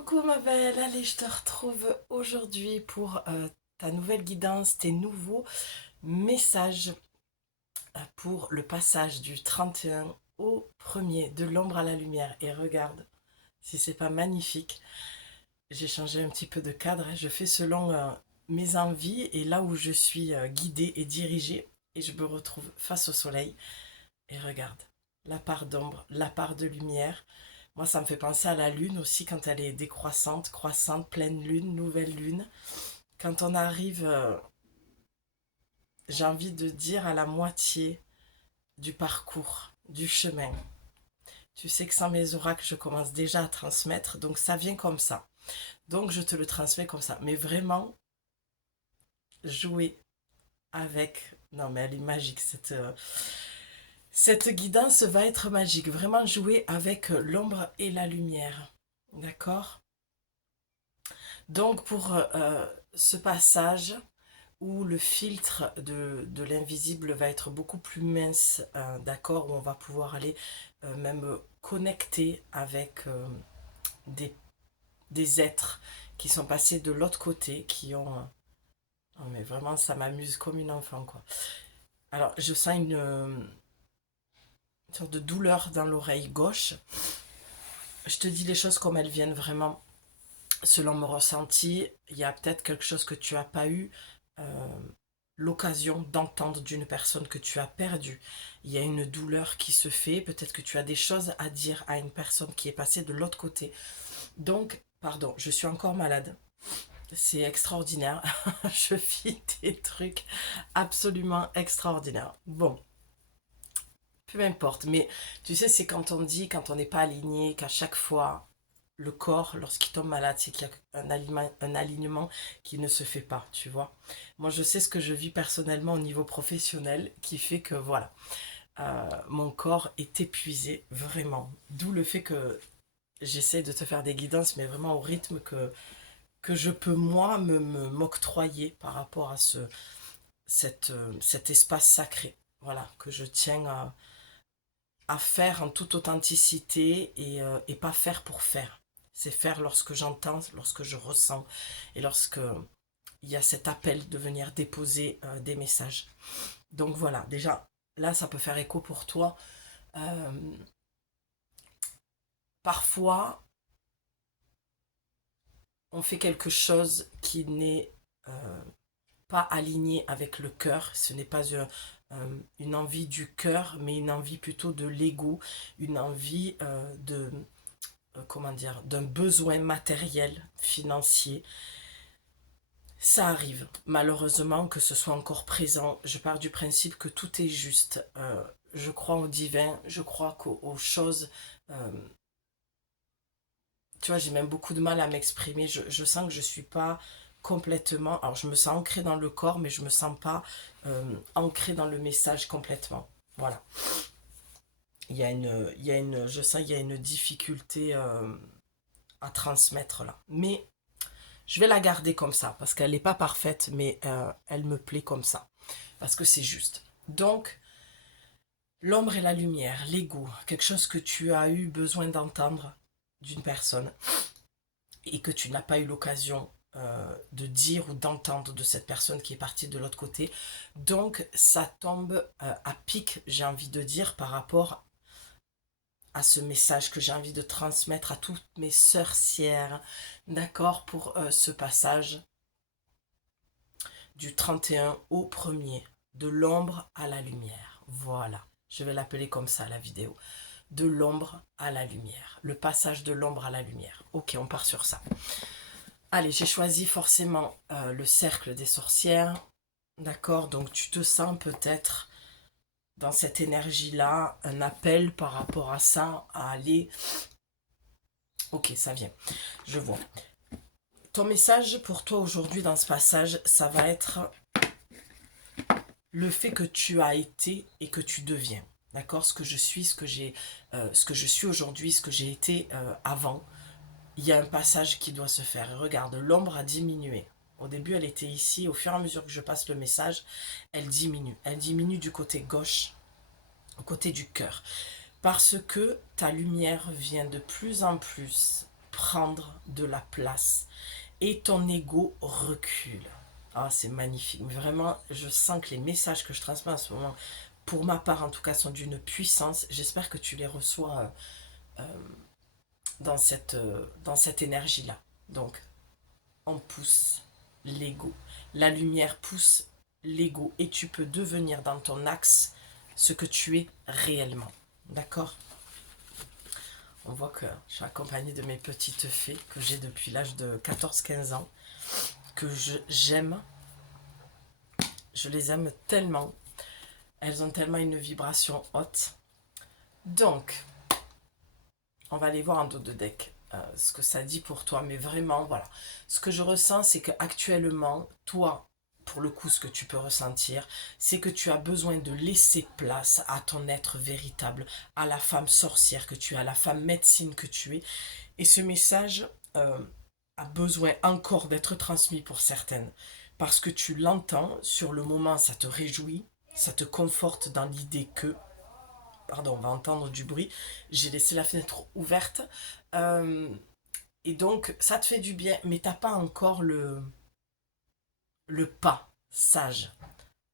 Coucou ma belle, allez je te retrouve aujourd'hui pour ta nouvelle guidance, tes nouveaux messages pour le passage du 31 au 1er, de l'ombre à la lumière. Et regarde, si c'est pas magnifique, j'ai changé un petit peu de cadre, hein. Je fais selon mes envies et là où je suis guidée et dirigée et je me retrouve face au soleil. Et regarde, la part d'ombre, la part de lumière. Moi, ça me fait penser à la lune aussi quand elle est décroissante, croissante, pleine lune, nouvelle lune. Quand on arrive, j'ai envie de dire, à la moitié du parcours, du chemin. Tu sais que sans mes oracles, je commence déjà à transmettre, donc ça vient comme ça. Donc je te le transmets comme ça. Mais vraiment, jouer avec... Non mais elle est magique, cette guidance va être magique. Vraiment jouer avec l'ombre et la lumière. D'accord? Donc pour ce passage où le filtre de l'invisible va être beaucoup plus mince, d'accord, où on va pouvoir aller même connecter avec des, des êtres qui sont passés de l'autre côté, qui ont... oh, mais vraiment, ça m'amuse comme une enfant, quoi. Alors, je sens une sorte de douleur dans l'oreille gauche. Je te dis les choses comme elles viennent vraiment. Selon mon ressenti, il y a peut-être quelque chose que tu n'as pas eu l'occasion d'entendre d'une personne que tu as perdue. Il y a une douleur qui se fait, peut-être que tu as des choses à dire à une personne qui est passée de l'autre côté. Donc, pardon, je suis encore malade. C'est extraordinaire. Je vis des trucs absolument extraordinaires. Bon, peu importe, mais tu sais, c'est quand on dit, quand on n'est pas aligné, qu'à chaque fois, le corps, lorsqu'il tombe malade, c'est qu'il y a un alignement qui ne se fait pas, tu vois. Moi, je sais ce que je vis personnellement au niveau professionnel, qui fait que, voilà, mon corps est épuisé, vraiment. D'où le fait que j'essaie de te faire des guidances, mais vraiment au rythme que je peux, moi, m'octroyer par rapport à cet espace sacré, voilà, que je tiens à faire en toute authenticité et pas faire pour faire. C'est faire lorsque j'entends, lorsque je ressens et lorsque il y a cet appel de venir déposer des messages. Donc voilà, déjà, là, ça peut faire écho pour toi. Euh, Parfois, on fait quelque chose qui n'est pas aligné avec le cœur. Ce n'est pas une envie du cœur, mais une envie plutôt de l'ego, une envie de comment dire, d'un besoin matériel, financier. Ça arrive, malheureusement, que ce soit encore présent. Je pars du principe que tout est juste. Je crois au divin, je crois aux choses. euh, Tu vois, j'ai même beaucoup de mal à m'exprimer. Je sens que je suis pas complètement... Alors, je me sens ancrée dans le corps, mais je me sens pas ancrée dans le message complètement. Voilà. Je sens qu'il y a une difficulté à transmettre là. Mais je vais la garder comme ça, parce qu'elle n'est pas parfaite, mais elle me plaît comme ça, parce que c'est juste. Donc, l'ombre et la lumière, l'ego, quelque chose que tu as eu besoin d'entendre d'une personne et que tu n'as pas eu l'occasion de dire ou d'entendre de cette personne qui est partie de l'autre côté. Donc, ça tombe à pic, j'ai envie de dire, par rapport à ce message que j'ai envie de transmettre à toutes mes sorcières, d'accord, pour ce passage du 31 au 1er, de l'ombre à la lumière. Voilà, je vais l'appeler comme ça la vidéo. De l'ombre à la lumière. Le passage de l'ombre à la lumière. Ok, on part sur ça. Allez, j'ai choisi forcément le cercle des sorcières. D'accord, donc tu te sens peut-être dans cette énergie-là, un appel par rapport à ça, à aller... Ok, ça vient, je vois. Ton message pour toi aujourd'hui dans ce passage, ça va être le fait que tu as été et que tu deviens. D'accord, ce que je suis, ce que je suis aujourd'hui, ce que j'ai été avant. Il y a un passage qui doit se faire. Regarde, l'ombre a diminué. Au début, elle était ici. Au fur et à mesure que je passe le message, elle diminue. Elle diminue du côté gauche, au côté du cœur. Parce que ta lumière vient de plus en plus prendre de la place et ton ego recule. Ah, c'est magnifique. Vraiment, je sens que les messages que je transmets en ce moment, pour ma part en tout cas, sont d'une puissance. J'espère que tu les reçois dans cette énergie-là. Donc, on pousse l'ego. La lumière pousse l'ego et tu peux devenir dans ton axe ce que tu es réellement. D'accord? On voit que je suis accompagnée de mes petites fées que j'ai depuis l'âge de 14-15 ans, que j'aime. Je les aime tellement. Elles ont tellement une vibration haute. Donc, on va aller voir en dos de deck ce que ça dit pour toi. Mais vraiment, voilà. Ce que je ressens, c'est qu'actuellement, toi, pour le coup, ce que tu peux ressentir, c'est que tu as besoin de laisser place à ton être véritable, à la femme sorcière que tu es, à la femme médecine que tu es. Et ce message a besoin encore d'être transmis pour certaines. Parce que tu l'entends, sur le moment, ça te réjouit, ça te conforte dans l'idée que... Pardon, on va entendre du bruit. J'ai laissé la fenêtre ouverte. Et donc, ça te fait du bien, mais t'as pas encore le pas sage.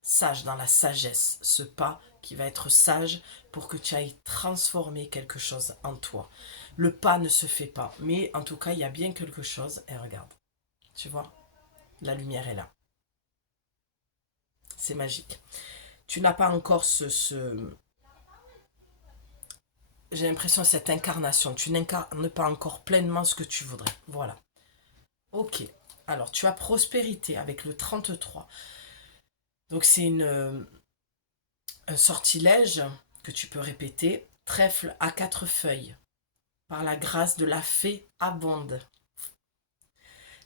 Sage dans la sagesse. Ce pas qui va être sage pour que tu ailles transformer quelque chose en toi. Le pas ne se fait pas. Mais en tout cas, il y a bien quelque chose. Et regarde. Tu vois, la lumière est là. C'est magique. Tu n'as pas encore j'ai l'impression, cette incarnation. Tu n'incarnes pas encore pleinement ce que tu voudrais. Voilà. Ok. Alors, tu as prospérité avec le 33. Donc, c'est un sortilège que tu peux répéter. Trèfle à 4 feuilles. Par la grâce de la fée abonde.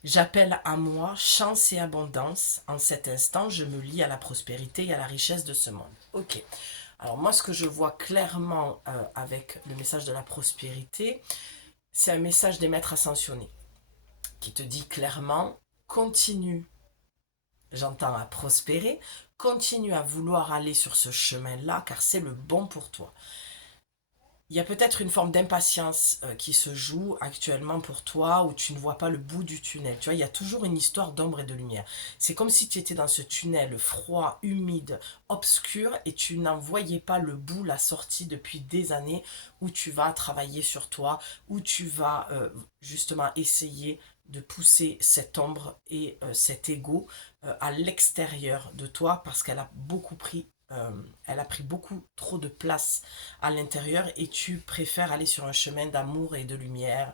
J'appelle à moi chance et abondance. En cet instant, je me lie à la prospérité et à la richesse de ce monde. Ok. Alors moi, ce que je vois clairement avec le message de la prospérité, c'est un message des maîtres ascensionnés qui te dit clairement, continue, j'entends à prospérer, continue à vouloir aller sur ce chemin-là car c'est le bon pour toi. Il y a peut-être une forme d'impatience qui se joue actuellement pour toi où tu ne vois pas le bout du tunnel. Tu vois, il y a toujours une histoire d'ombre et de lumière. C'est comme si tu étais dans ce tunnel froid, humide, obscur et tu n'en voyais pas le bout, la sortie depuis des années où tu vas travailler sur toi, où tu vas justement essayer de pousser cette ombre et cet ego à l'extérieur de toi parce qu'elle a beaucoup pris elle a pris beaucoup trop de place à l'intérieur et tu préfères aller sur un chemin d'amour et de lumière,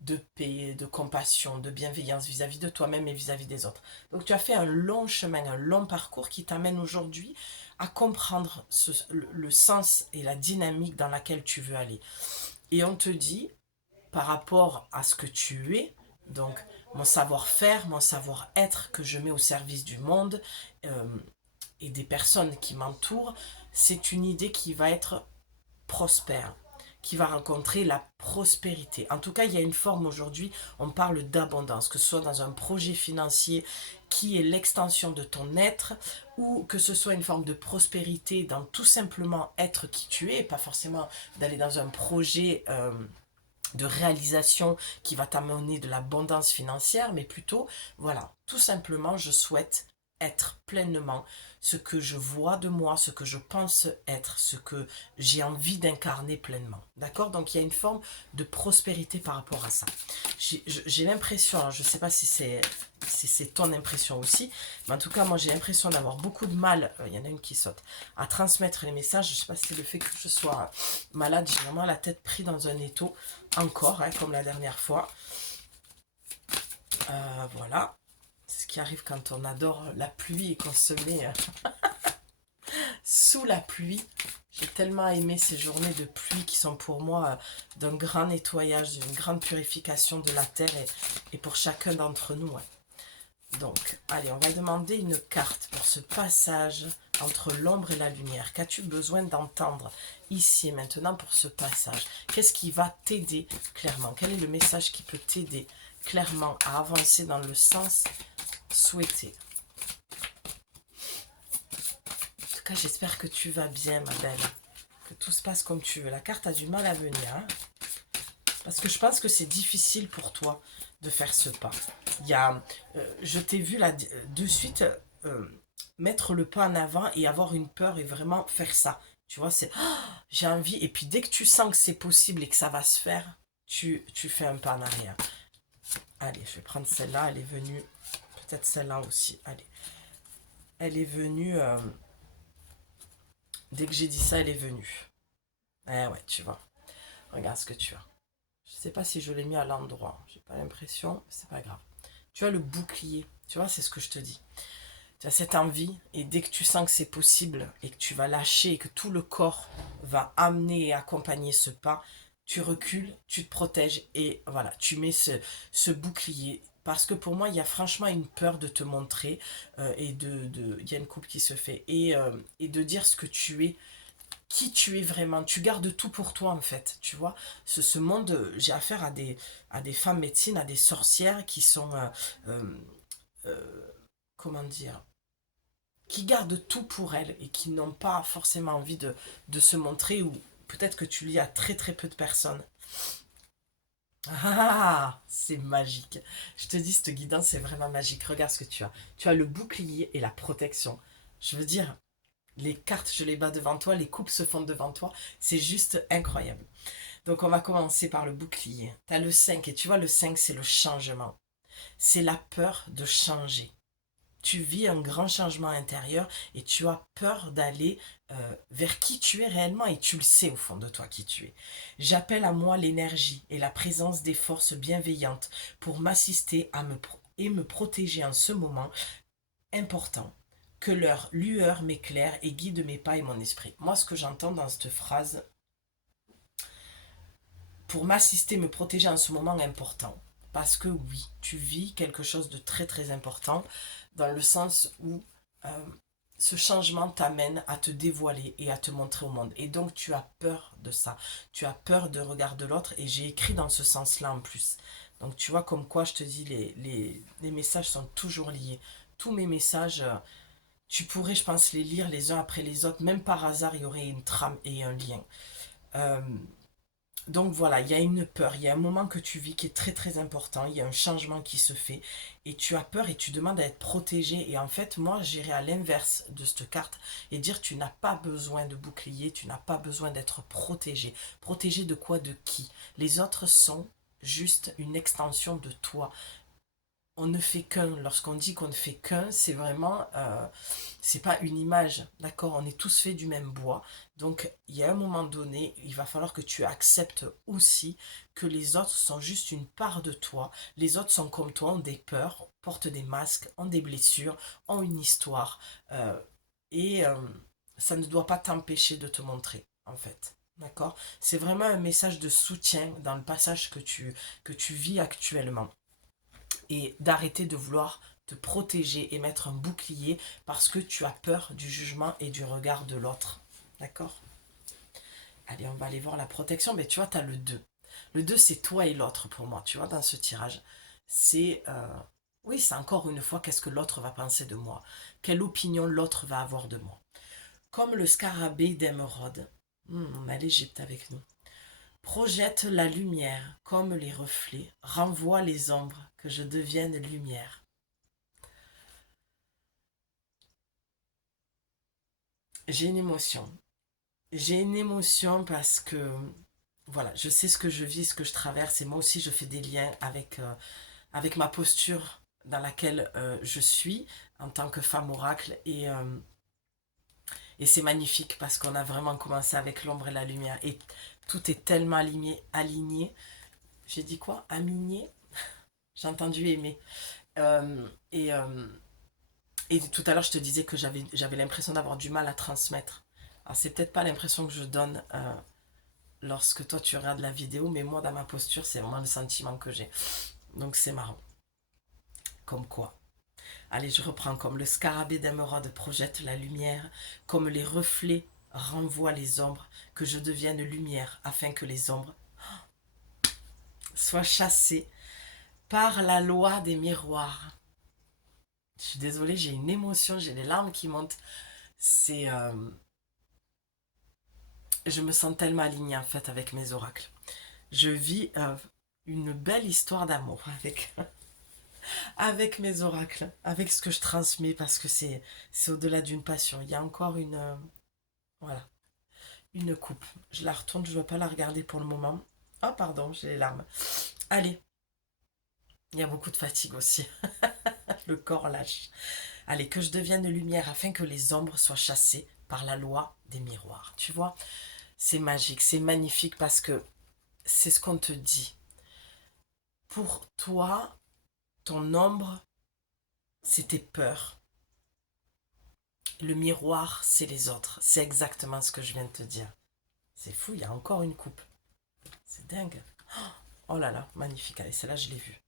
de paix, de compassion, de bienveillance vis-à-vis de toi-même et vis-à-vis des autres. Donc tu as fait un long chemin, un long parcours qui t'amène aujourd'hui à comprendre le sens et la dynamique dans laquelle tu veux aller. Et on te dit, par rapport à ce que tu es, donc mon savoir-faire, mon savoir-être que je mets au service du monde, et des personnes qui m'entourent, c'est une idée qui va être prospère, qui va rencontrer la prospérité. En tout cas, il y a une forme aujourd'hui, on parle d'abondance, que ce soit dans un projet financier qui est l'extension de ton être, ou que ce soit une forme de prospérité dans tout simplement être qui tu es, pas forcément d'aller dans un projet de réalisation qui va t'amener de l'abondance financière, mais plutôt, voilà, tout simplement, je souhaite être pleinement ce que je vois de moi, ce que je pense être, ce que j'ai envie d'incarner pleinement. D'accord? Donc il y a une forme de prospérité par rapport à ça. J'ai l'impression, je ne sais pas si c'est ton impression aussi, mais en tout cas moi j'ai l'impression d'avoir beaucoup de mal, il y en a une qui saute, à transmettre les messages. Je ne sais pas si c'est le fait que je sois malade, j'ai vraiment la tête prise dans un étau, encore, hein, comme la dernière fois. Voilà. C'est ce qui arrive quand on adore la pluie et qu'on se met sous la pluie. J'ai tellement aimé ces journées de pluie qui sont pour moi d'un grand nettoyage, d'une grande purification de la terre et pour chacun d'entre nous. Ouais. Donc, allez, on va demander une carte pour ce passage entre l'ombre et la lumière. Qu'as-tu besoin d'entendre ici et maintenant pour ce passage? Qu'est-ce qui va t'aider clairement? Quel est le message qui peut t'aider clairement à avancer dans le sens souhaité? En tout cas, j'espère que tu vas bien, ma belle. Que tout se passe comme tu veux. La carte a du mal à venir. Hein. Parce que je pense que c'est difficile pour toi de faire ce pas. Il y a, je t'ai vu là de suite mettre le pas en avant et avoir une peur et vraiment faire ça. Tu vois, c'est j'ai envie. Et puis dès que tu sens que c'est possible et que ça va se faire, tu fais un pas en arrière. Allez, je vais prendre celle-là. Elle est venue. Peut-être celle-là aussi. Allez. Elle est venue. Dès que j'ai dit ça, elle est venue. Eh ouais, tu vois. Regarde ce que tu as. Je sais pas si je l'ai mis à l'endroit. J'ai pas l'impression. C'est pas grave. Tu as le bouclier. Tu vois, c'est ce que je te dis. Tu as cette envie et dès que tu sens que c'est possible et que tu vas lâcher et que tout le corps va amener et accompagner ce pas, tu recules, tu te protèges et voilà, tu mets ce bouclier. Parce que pour moi, il y a franchement une peur de te montrer et il y a une coupe qui se fait et de dire ce que tu es, qui tu es vraiment. Tu gardes tout pour toi en fait, tu vois. Ce monde, j'ai affaire à des femmes médecines, à des sorcières qui sont, comment dire, qui gardent tout pour elles et qui n'ont pas forcément envie de se montrer ou peut-être que tu lis à très très peu de personnes. Ah, c'est magique. Je te dis, cette guidance, c'est vraiment magique. Regarde ce que tu as. Tu as le bouclier et la protection. Je veux dire, les cartes, je les bats devant toi, les coupes se font devant toi. C'est juste incroyable. Donc, on va commencer par le bouclier. Tu as le 5 et tu vois, le 5 c'est le changement. C'est la peur de changer. Tu vis un grand changement intérieur et tu as peur d'aller vers qui tu es réellement et tu le sais au fond de toi qui tu es. J'appelle à moi l'énergie et la présence des forces bienveillantes pour m'assister et me protéger en ce moment important. Que leur lueur m'éclaire et guide mes pas et mon esprit. Moi, ce que j'entends dans cette phrase, pour m'assister, me protéger en ce moment important. Parce que oui, tu vis quelque chose de très très important dans le sens où euh, ce changement t'amène à te dévoiler et à te montrer au monde. Et donc tu as peur de ça. Tu as peur de regard de l'autre et j'ai écrit dans ce sens-là en plus. Donc tu vois comme quoi je te dis, les messages sont toujours liés. Tous mes messages, tu pourrais je pense les lire les uns après les autres. Même par hasard, il y aurait une trame et un lien. Euh, donc voilà, il y a une peur, il y a un moment que tu vis qui est très très important, il y a un changement qui se fait et tu as peur et tu demandes à être protégé. Et en fait, moi j'irai à l'inverse de cette carte et dire tu n'as pas besoin de bouclier, tu n'as pas besoin d'être protégé. Protégé de quoi, de qui? Les autres sont juste une extension de toi. On ne fait qu'un. Lorsqu'on dit qu'on ne fait qu'un, c'est vraiment, c'est pas une image, d'accord? On est tous faits du même bois. Donc, il y a un moment donné, il va falloir que tu acceptes aussi que les autres sont juste une part de toi. Les autres sont comme toi, ont des peurs, portent des masques, ont des blessures, ont une histoire. euh, et ça ne doit pas t'empêcher de te montrer, en fait. D'accord? C'est vraiment un message de soutien dans le passage que tu vis actuellement et d'arrêter de vouloir te protéger et mettre un bouclier parce que tu as peur du jugement et du regard de l'autre. D'accord? Allez, on va aller voir la protection. Mais tu vois, tu as le 2. Le 2 c'est toi et l'autre pour moi. Tu vois, dans ce tirage, c'est... oui, c'est encore une fois, qu'est-ce que l'autre va penser de moi? Quelle opinion l'autre va avoir de moi? Comme le scarabée d'émeraude. On a l'Égypte avec nous. Projette la lumière comme les reflets, renvoie les ombres, que je devienne lumière. J'ai une émotion. J'ai une émotion parce que, voilà, je sais ce que je vis, ce que je traverse, et moi aussi je fais des liens avec ma posture dans laquelle je suis en tant que femme oracle, et c'est magnifique parce qu'on a vraiment commencé avec l'ombre et la lumière, et tout est tellement aligné. J'ai dit quoi? Aminé? J'ai entendu aimer. Euh, et, euh, et tout à l'heure, je te disais que j'avais l'impression d'avoir du mal à transmettre. Alors, c'est peut-être pas l'impression que je donne lorsque toi tu regardes la vidéo, mais moi, dans ma posture, c'est vraiment le sentiment que j'ai. Donc, c'est marrant. Comme quoi. Allez, je reprends. Comme le scarabée d'émeraude projette la lumière, comme les reflets renvoient les ombres, que je devienne lumière, afin que les ombres soient chassées par la loi des miroirs. Je suis désolée, j'ai une émotion, j'ai les larmes qui montent. C'est, je me sens tellement alignée en fait avec mes oracles. Je vis une belle histoire d'amour avec mes oracles, avec ce que je transmets, parce que c'est au-delà d'une passion. Il y a encore voilà, une coupe. Je la retourne, je ne veux pas la regarder pour le moment. Oh, pardon, j'ai les larmes. Allez, il y a beaucoup de fatigue aussi. Le corps lâche. Allez, que je devienne lumière afin que les ombres soient chassées par la loi des miroirs. Tu vois, c'est magique, c'est magnifique parce que c'est ce qu'on te dit. Pour toi, ton ombre, c'est tes peurs. Le miroir, c'est les autres. C'est exactement ce que je viens de te dire. C'est fou, il y a encore une coupe. C'est dingue. Oh là là, magnifique. Allez, celle-là, je l'ai vue.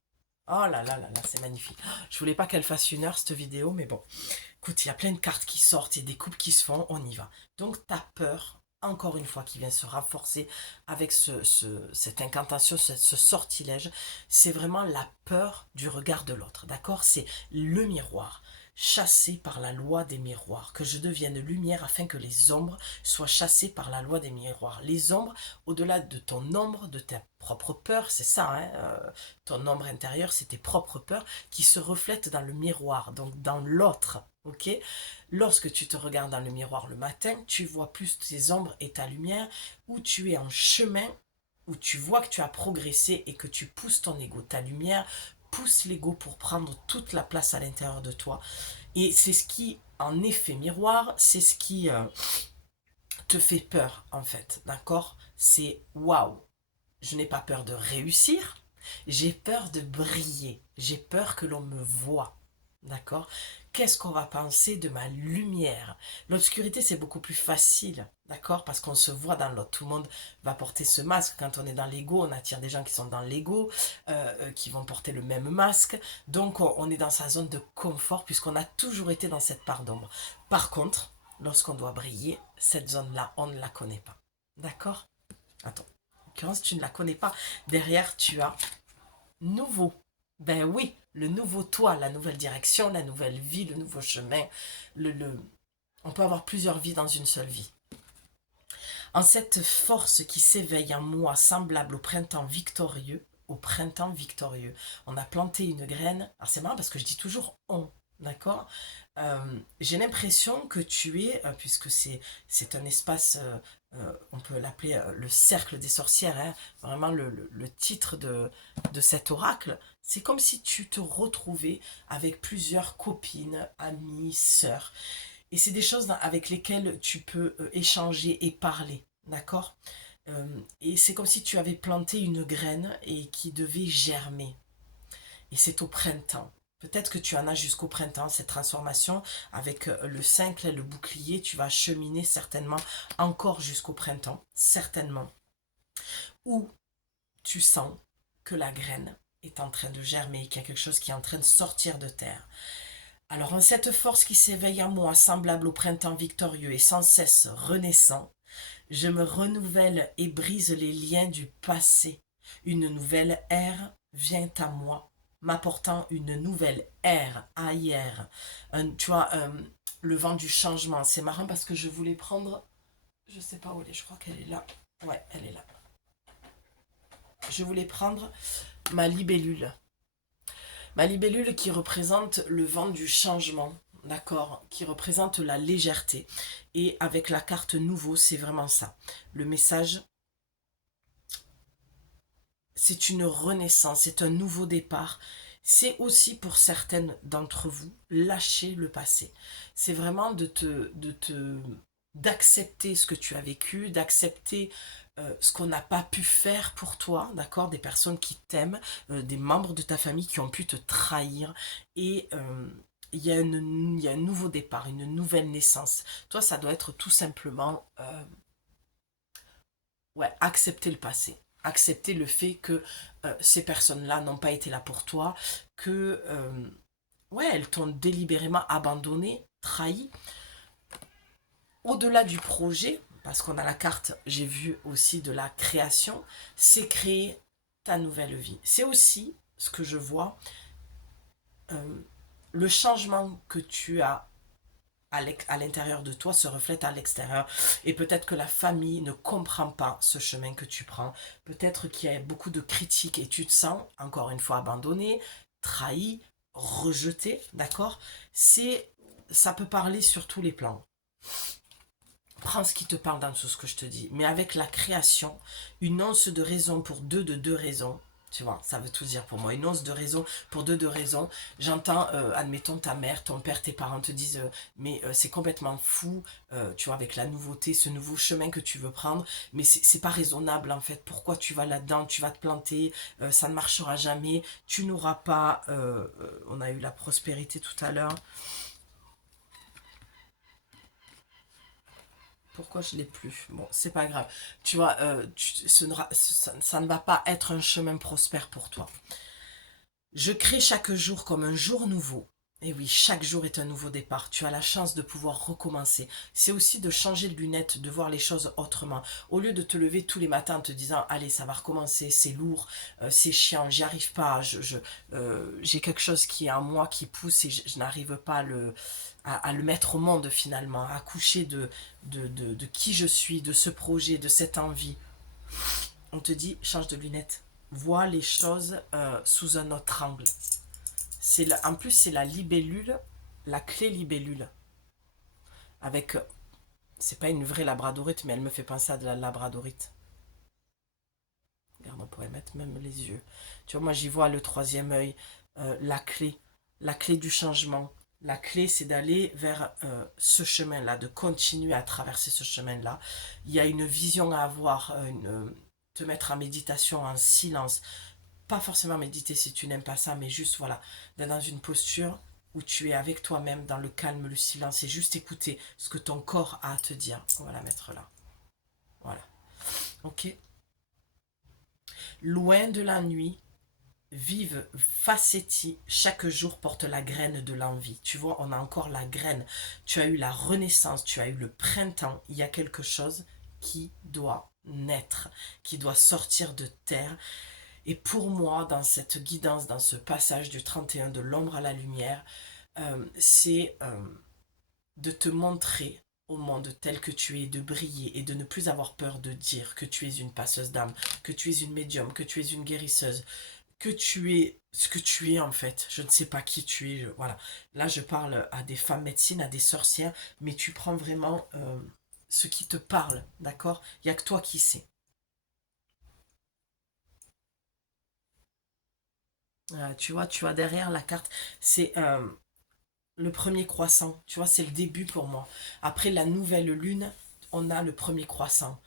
Oh là là là là, c'est magnifique. Je voulais pas qu'elle fasse 1 heure, cette vidéo, mais bon. Écoute, il y a plein de cartes qui sortent, il y a des coupes qui se font, on y va. Donc, ta peur, encore une fois, qui vient se renforcer avec cette incantation, ce sortilège, c'est vraiment la peur du regard de l'autre, d'accord? C'est le miroir. Chassé par la loi des miroirs, que je devienne lumière afin que les ombres soient chassées par la loi des miroirs. Les ombres, au-delà de ton ombre, de ta propre peur, c'est ça, hein, ton ombre intérieure, c'est tes propres peurs qui se reflètent dans le miroir, donc dans l'autre, ok? Lorsque tu te regardes dans le miroir le matin, tu vois plus tes ombres et ta lumière, où tu es en chemin, où tu vois que tu as progressé et que tu pousses ton ego, ta lumière pousse l'ego pour prendre toute la place à l'intérieur de toi. Et c'est ce qui, en effet miroir, c'est ce qui te fait peur, en fait, d'accord? C'est waouh, je n'ai pas peur de réussir, j'ai peur de briller, j'ai peur que l'on me voie, d'accord? Qu'est-ce qu'on va penser de ma lumière? L'obscurité, c'est beaucoup plus facile, d'accord? Parce qu'on se voit dans l'autre. Tout le monde va porter ce masque. Quand on est dans l'ego, on attire des gens qui sont dans l'ego, qui vont porter le même masque. Donc, on est dans sa zone de confort puisqu'on a toujours été dans cette part d'ombre. Par contre, lorsqu'on doit briller, cette zone-là, on ne la connaît pas. D'accord? Attends. En l'occurrence, tu ne la connais pas. Derrière, tu as nouveau. Ben oui, le nouveau toi, la nouvelle direction, la nouvelle vie, le nouveau chemin. On peut avoir plusieurs vies dans une seule vie. En cette force qui s'éveille en moi, semblable au printemps victorieux, on a planté une graine. Alors c'est marrant parce que je dis toujours on, d'accord? J'ai l'impression que tu es, puisque c'est un espace, on peut l'appeler le cercle des sorcières, hein, vraiment le titre de cet oracle, c'est comme si tu te retrouvais avec plusieurs copines, amies, sœurs. Et c'est des choses avec lesquelles tu peux échanger et parler, d'accord? Et c'est comme si tu avais planté une graine et qui devait germer. Et c'est au printemps. Peut-être que tu en as jusqu'au printemps, cette transformation avec le 5, le bouclier, tu vas cheminer certainement encore jusqu'au printemps, certainement. Où tu sens que la graine est en train de germer, qu'il y a quelque chose qui est en train de sortir de terre. Alors en cette force qui s'éveille en moi, semblable au printemps victorieux et sans cesse renaissant, je me renouvelle et brise les liens du passé. Une nouvelle ère vient à moi, m'apportant une nouvelle ère à hier. Tu vois, le vent du changement. C'est marrant parce que je voulais prendre... Je sais pas où elle est, je crois qu'elle est là. Ouais, elle est là. Je voulais prendre ma libellule. Ma libellule qui représente le vent du changement, d'accord, qui représente la légèreté. Et avec la carte nouveau, c'est vraiment ça. Le message, c'est une renaissance, c'est un nouveau départ. C'est aussi pour certaines d'entre vous lâcher le passé. C'est vraiment d'accepter ce que tu as vécu, d'accepter ce qu'on n'a pas pu faire pour toi, d'accord, des personnes qui t'aiment, des membres de ta famille qui ont pu te trahir, et il y a un nouveau départ, une nouvelle naissance. Toi, ça doit être tout simplement ouais, accepter le passé. Accepter le fait que ces personnes-là n'ont pas été là pour toi, que ouais, elles t'ont délibérément abandonné, trahi. Au-delà du projet, parce qu'on a la carte, j'ai vu aussi de la création, c'est créer ta nouvelle vie. C'est aussi ce que je vois, le changement que tu as à l'intérieur de toi se reflète à l'extérieur. Et peut-être que la famille ne comprend pas ce chemin que tu prends. Peut-être qu'il y a beaucoup de critiques et tu te sens, encore une fois, abandonné, trahi, rejeté, d'accord? Ça peut parler sur tous les plans. Prends ce qui te parle dans tout ce que je te dis. Mais avec la création, une once de raison pour deux de deux raisons. Tu vois, ça veut tout dire pour moi. Une once de raison pour deux de raisons. J'entends, admettons, ta mère, ton père, tes parents te disent mais c'est complètement fou, tu vois, avec la nouveauté, ce nouveau chemin que tu veux prendre. Mais c'est pas raisonnable, en fait. Pourquoi tu vas là-dedans? Tu vas te planter, ça ne marchera jamais. Tu n'auras pas... on a eu la prospérité tout à l'heure. Pourquoi je l'ai plus? Bon, c'est pas grave. Tu vois, ça ne va pas être un chemin prospère pour toi. Je crée chaque jour comme un jour nouveau. Et oui, chaque jour est un nouveau départ. Tu as la chance de pouvoir recommencer. C'est aussi de changer de lunettes, de voir les choses autrement. Au lieu de te lever tous les matins en te disant, allez, ça va recommencer, c'est lourd, c'est chiant, j'y arrive pas, j'ai quelque chose qui est en moi qui pousse et je n'arrive pas à le mettre au monde finalement, à accoucher de qui je suis, de ce projet, de cette envie. On te dit, change de lunettes. Vois les choses sous un autre angle. En plus, c'est la libellule, la clé libellule. Avec, c'est pas une vraie labradorite, mais elle me fait penser à de la labradorite. Regarde, on pourrait mettre même les yeux. Tu vois, moi j'y vois le troisième œil, la clé du changement. La clé, c'est d'aller vers ce chemin-là, de continuer à traverser ce chemin-là. Il y a une vision à avoir, te mettre en méditation, en silence. Pas forcément méditer si tu n'aimes pas ça, mais juste, voilà, dans une posture où tu es avec toi-même, dans le calme, le silence, et juste écouter ce que ton corps a à te dire. On va la mettre là. Voilà. Ok. Loin de la nuit, vive Faceti, chaque jour porte la graine de l'envie. Tu vois, on a encore la graine. Tu as eu la renaissance, tu as eu le printemps. Il y a quelque chose qui doit naître, qui doit sortir de terre. Et pour moi, dans cette guidance, dans ce passage du 31 de l'ombre à la lumière, c'est de te montrer au monde tel que tu es, de briller et de ne plus avoir peur de dire que tu es une passeuse d'âme, que tu es une médium, que tu es une guérisseuse, que tu es ce que tu es en fait. Je ne sais pas qui tu es. Voilà. Là, je parle à des femmes médecines, à des sorcières, mais tu prends vraiment ce qui te parle, d'accord? Il n'y a que toi qui sais. Tu vois derrière la carte, c'est le premier croissant. Tu vois, c'est le début pour moi. Après la nouvelle lune, on a le premier croissant.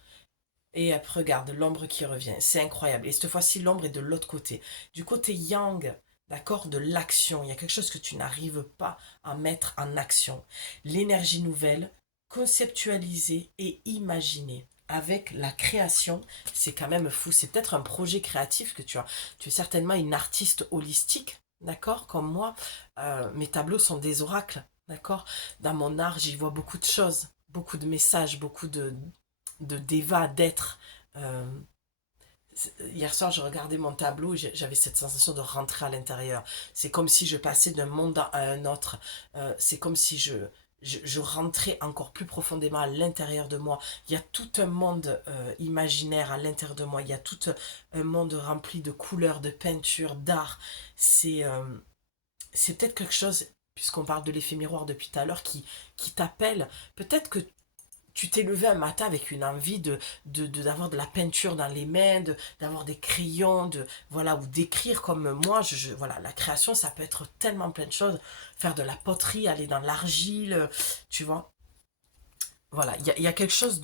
Et après, regarde, l'ombre qui revient. C'est incroyable. Et cette fois-ci, l'ombre est de l'autre côté. Du côté yang, d'accord, de l'action. Il y a quelque chose que tu n'arrives pas à mettre en action. L'énergie nouvelle, conceptualisée et imaginée. Avec la création, c'est quand même fou. C'est peut-être un projet créatif que tu as. Tu es certainement une artiste holistique, d'accord, comme moi. Mes tableaux sont des oracles, d'accord. Dans mon art, j'y vois beaucoup de choses, beaucoup de messages, beaucoup de déva, d'être. Euh, Hier soir, je regardais mon tableau, j'avais cette sensation de rentrer à l'intérieur. C'est comme si je passais d'un monde à un autre. C'est comme si je rentrais encore plus profondément à l'intérieur de moi. Il y a tout un monde imaginaire à l'intérieur de moi. Il y a tout un monde rempli de couleurs, de peintures, d'art. C'est peut-être quelque chose, puisqu'on parle de l'effet miroir depuis tout à l'heure, qui t'appelle. Peut-être que tu t'es levé un matin avec une envie d'avoir de la peinture dans les mains, d'avoir des crayons, voilà, ou d'écrire comme moi. Voilà, la création, ça peut être tellement plein de choses. Faire de la poterie, aller dans l'argile, tu vois. Voilà, il y a quelque chose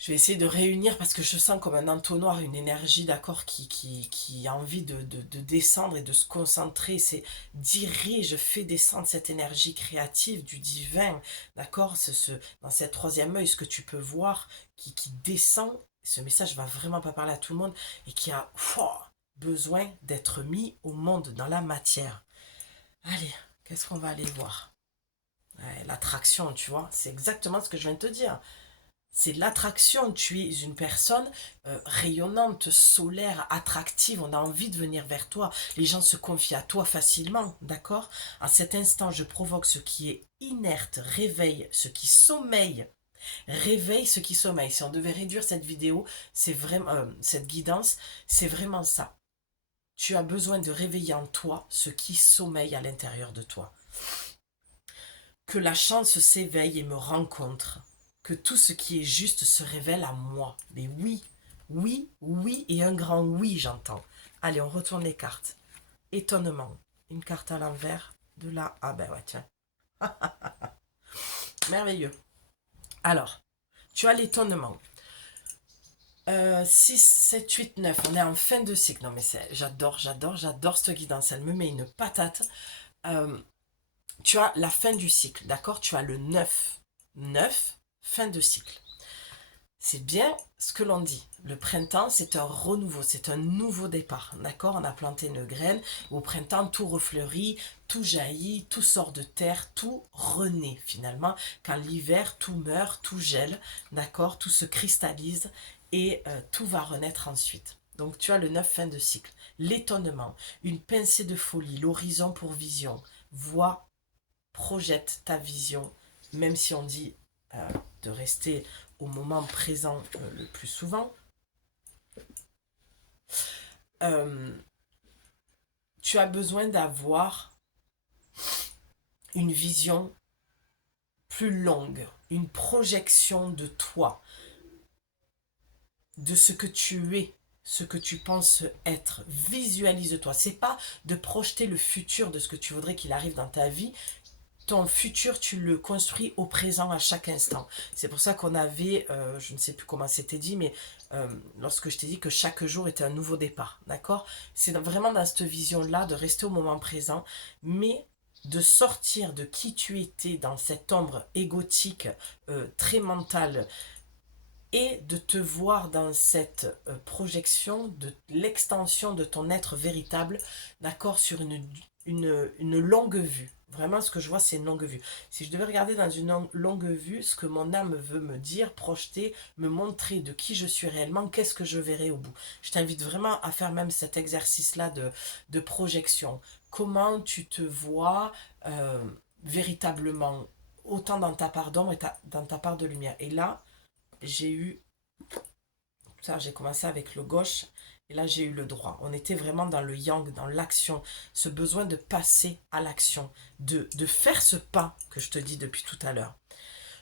je vais essayer de réunir parce que je sens comme un entonnoir, une énergie, d'accord, qui a envie de descendre et de se concentrer. C'est dirige, fais descendre cette énergie créative du divin, d'accord, dans cette troisième œil, ce que tu peux voir qui descend. Ce message va vraiment pas parler à tout le monde et qui a besoin d'être mis au monde, dans la matière. Allez, qu'est-ce qu'on va aller voir? Ouais, l'attraction, tu vois, c'est exactement ce que je viens de te dire. C'est l'attraction. Tu es une personne rayonnante, solaire, attractive. On a envie de venir vers toi. Les gens se confient à toi facilement, d'accord? À cet instant, je provoque ce qui est inerte, réveille ce qui sommeille. Réveille ce qui sommeille. Si on devait réduire cette vidéo, c'est vraiment cette guidance, c'est vraiment ça. Tu as besoin de réveiller en toi ce qui sommeille à l'intérieur de toi. Que la chance s'éveille et me rencontre. Que tout ce qui est juste se révèle à moi. Mais oui, oui, oui et un grand oui, j'entends. Allez, on retourne les cartes. Étonnement. Une carte à l'envers. De là. Ah ben ouais, tiens. Merveilleux. Alors, tu as l'étonnement. 6, 7, 8, 9. On est en fin de cycle. Non mais j'adore cette guidance. Elle me met une patate. Tu as la fin du cycle, d'accord? Tu as le 9. 9, fin de cycle. C'est bien ce que l'on dit. Le printemps, c'est un renouveau, c'est un nouveau départ, d'accord? On a planté une graine. Au printemps, tout refleurit, tout jaillit, tout sort de terre, tout renaît finalement. Quand l'hiver, tout meurt, tout gèle, d'accord? Tout se cristallise et tout va renaître ensuite. Donc tu as le 9, fin de cycle. L'étonnement, une pincée de folie, l'horizon pour vision. Vois, projette ta vision, même si on dit de rester au moment présent le plus souvent. Tu as besoin d'avoir une vision plus longue, une projection de toi, de ce que tu es, ce que tu penses être. Visualise-toi. C'est pas de projeter le futur de ce que tu voudrais qu'il arrive dans ta vie. Ton futur, tu le construis au présent à chaque instant. C'est pour ça qu'on avait, je ne sais plus comment c'était dit, mais lorsque je t'ai dit que chaque jour était un nouveau départ, d'accord? C'est vraiment dans cette vision-là de rester au moment présent, mais de sortir de qui tu étais dans cette ombre égotique, très mentale, et de te voir dans cette projection de l'extension de ton être véritable, d'accord, sur une longue vue. Vraiment, ce que je vois, c'est une longue vue. Si je devais regarder dans une longue vue, ce que mon âme veut me dire, projeter, me montrer de qui je suis réellement, qu'est-ce que je verrai au bout. Je t'invite vraiment à faire même cet exercice-là de projection. Comment tu te vois véritablement, autant dans ta part d'ombre et dans ta part de lumière. Et là, j'ai eu ça, j'ai commencé avec le gauche et là j'ai eu le droit. On était vraiment dans le yang, dans l'action, ce besoin de passer à l'action, de faire ce pas que je te dis depuis tout à l'heure.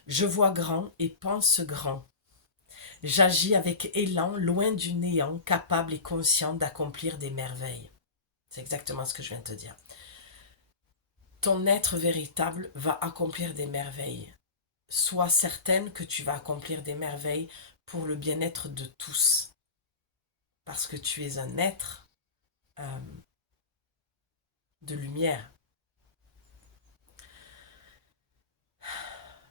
Je vois grand et pense grand. J'agis avec élan, loin du néant, capable et conscient d'accomplir des merveilles. C'est exactement ce que je viens de te dire. Ton être véritable va accomplir des merveilles. Sois certaine que tu vas accomplir des merveilles pour le bien-être de tous. Parce que tu es un être de lumière.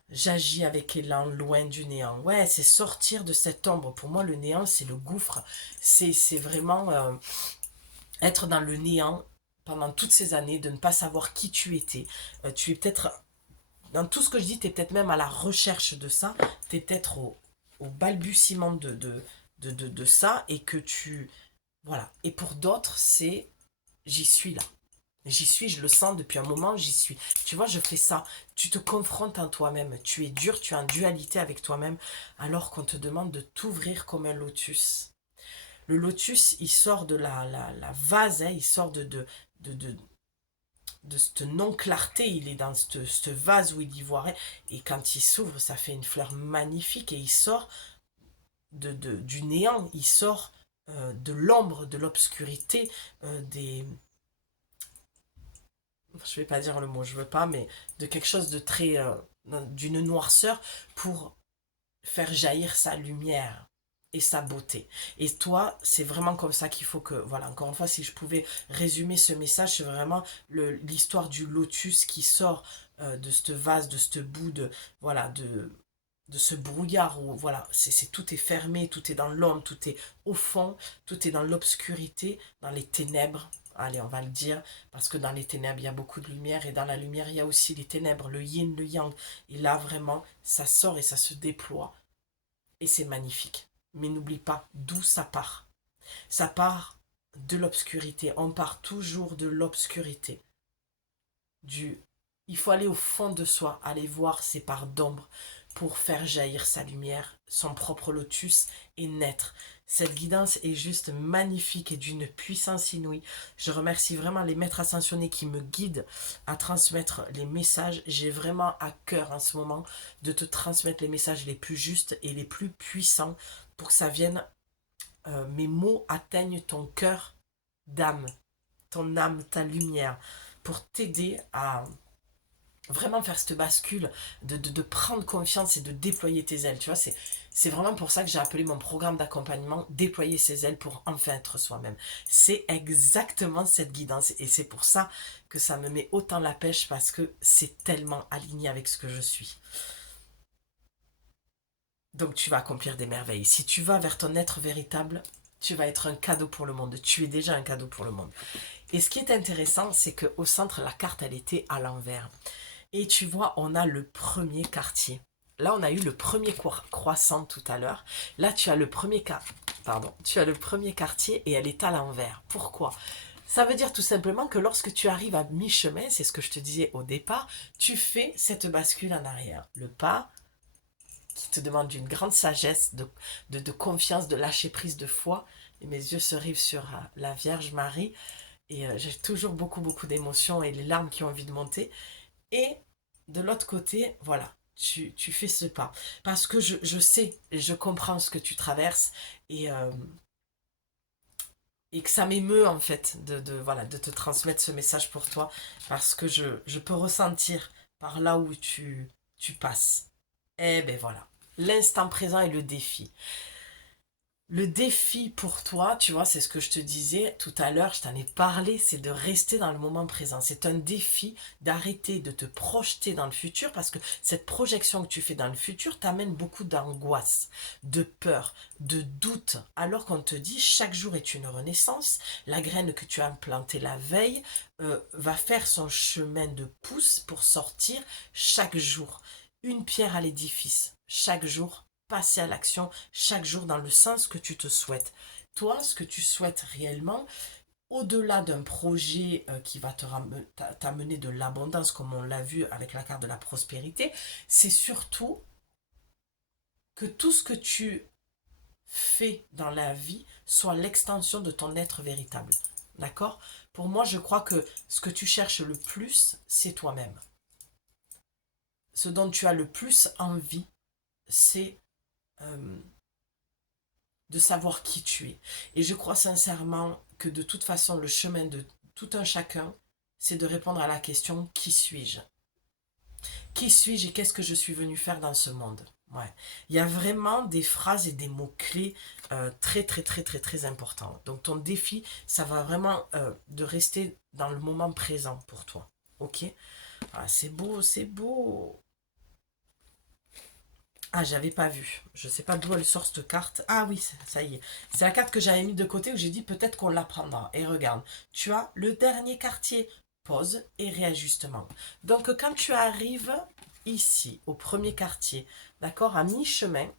J'agis avec élan loin du néant. Ouais, c'est sortir de cette ombre. Pour moi, le néant, c'est le gouffre. C'est vraiment être dans le néant pendant toutes ces années, de ne pas savoir qui tu étais. Tu es peut-être, dans tout ce que je dis, tu es peut-être même à la recherche de ça. Tu es peut-être au balbutiement de ça et que tu... Voilà. Et pour d'autres, c'est j'y suis là. J'y suis, je le sens depuis un moment, j'y suis. Tu vois, je fais ça. Tu te confrontes en toi-même. Tu es dur, tu es en dualité avec toi-même, alors qu'on te demande de t'ouvrir comme un lotus. Le lotus, il sort de la vase, hein, il sort de cette non-clarté. Il est dans cette vase où il ivoirait. Et quand il s'ouvre, ça fait une fleur magnifique et il sort du néant. Il sort de l'ombre, de l'obscurité, des... Je vais pas dire le mot, je veux pas, mais de quelque chose de très... d'une noirceur pour faire jaillir sa lumière et sa beauté. Et toi, c'est vraiment comme ça qu'il faut que... Voilà, encore une fois, si je pouvais résumer ce message, c'est vraiment l'histoire du lotus qui sort de ce vase, de ce bout de... Voilà, de ce brouillard où voilà, tout est fermé, tout est dans l'ombre, tout est au fond, tout est dans l'obscurité, dans les ténèbres. Allez, on va le dire, parce que dans les ténèbres, il y a beaucoup de lumière, et dans la lumière, il y a aussi les ténèbres, le yin, le yang. Et là, vraiment, ça sort et ça se déploie Et c'est magnifique. Mais n'oublie pas d'où ça part. Ça part de l'obscurité. On part toujours de l'obscurité. Il faut aller au fond de soi, aller voir ses parts d'ombre pour faire jaillir sa lumière, son propre lotus et naître. Cette guidance est juste magnifique et d'une puissance inouïe. Je remercie vraiment les maîtres ascensionnés qui me guident à transmettre les messages. J'ai vraiment à cœur en ce moment de te transmettre les messages les plus justes et les plus puissants pour que ça vienne, mes mots atteignent ton cœur d'âme, ton âme, ta lumière, pour t'aider à vraiment faire cette bascule, de prendre confiance et de déployer tes ailes. Tu vois, c'est vraiment pour ça que j'ai appelé mon programme d'accompagnement Déployer ses ailes pour enfin être soi-même. C'est exactement cette guidance et c'est pour ça que ça me met autant la pêche parce que c'est tellement aligné avec ce que je suis. Donc tu vas accomplir des merveilles. Si tu vas vers ton être véritable, tu vas être un cadeau pour le monde. Tu es déjà un cadeau pour le monde. Et ce qui est intéressant, c'est qu'au centre, la carte, elle était à l'envers. Et tu vois, on a le premier quartier. Là, on a eu le premier croissant tout à l'heure. Là, tu as le premier tu as le premier quartier et elle est à l'envers. Pourquoi? Ça veut dire tout simplement que lorsque tu arrives à mi-chemin, c'est ce que je te disais au départ, tu fais cette bascule en arrière. Le pas qui te demande une grande sagesse, de confiance, de lâcher prise, de foi. Et mes yeux se rivent sur la Vierge Marie. Et j'ai toujours beaucoup, beaucoup d'émotions et les larmes qui ont envie de monter. Et de l'autre côté, voilà, tu fais ce pas. Parce que je sais et je comprends ce que tu traverses et que ça m'émeut en fait voilà, de te transmettre ce message pour toi. Parce que je peux ressentir par là où tu passes. Eh ben voilà, l'instant présent est le défi. Le défi pour toi, tu vois, c'est ce que je te disais tout à l'heure, je t'en ai parlé, c'est de rester dans le moment présent. C'est un défi d'arrêter de te projeter dans le futur parce que cette projection que tu fais dans le futur t'amène beaucoup d'angoisse, de peur, de doute. Alors qu'on te dit chaque jour est une renaissance, la graine que tu as plantée la veille va faire son chemin de pouce pour sortir chaque jour. Une pierre à l'édifice, chaque jour passer à l'action chaque jour dans le sens que tu te souhaites. Toi, ce que tu souhaites réellement, au-delà d'un projet qui va t'amener de l'abondance, comme on l'a vu avec la carte de la prospérité, c'est surtout que tout ce que tu fais dans la vie soit l'extension de ton être véritable. D'accord? Pour moi, je crois que ce que tu cherches le plus, c'est toi-même. Ce dont tu as le plus envie, c'est de savoir qui tu es. Et je crois sincèrement que de toute façon, le chemin de tout un chacun, c'est de répondre à la question: qui suis-je? Qui suis-je et qu'est-ce que je suis venu faire dans ce monde? Ouais. Il y a vraiment des phrases et des mots-clés très, très, très, très, très importants. Donc ton défi, ça va vraiment de rester dans le moment présent pour toi. Ok? Ah, c'est beau, c'est beau. Ah, j'avais pas vu. Je sais pas d'où elle sort cette carte. Ah oui, ça y est. C'est la carte que j'avais mise de côté où j'ai dit peut-être qu'on la prendra. Et regarde, tu as le dernier quartier. Pause et réajustement. Donc quand tu arrives ici, au premier quartier, d'accord, à mi-chemin,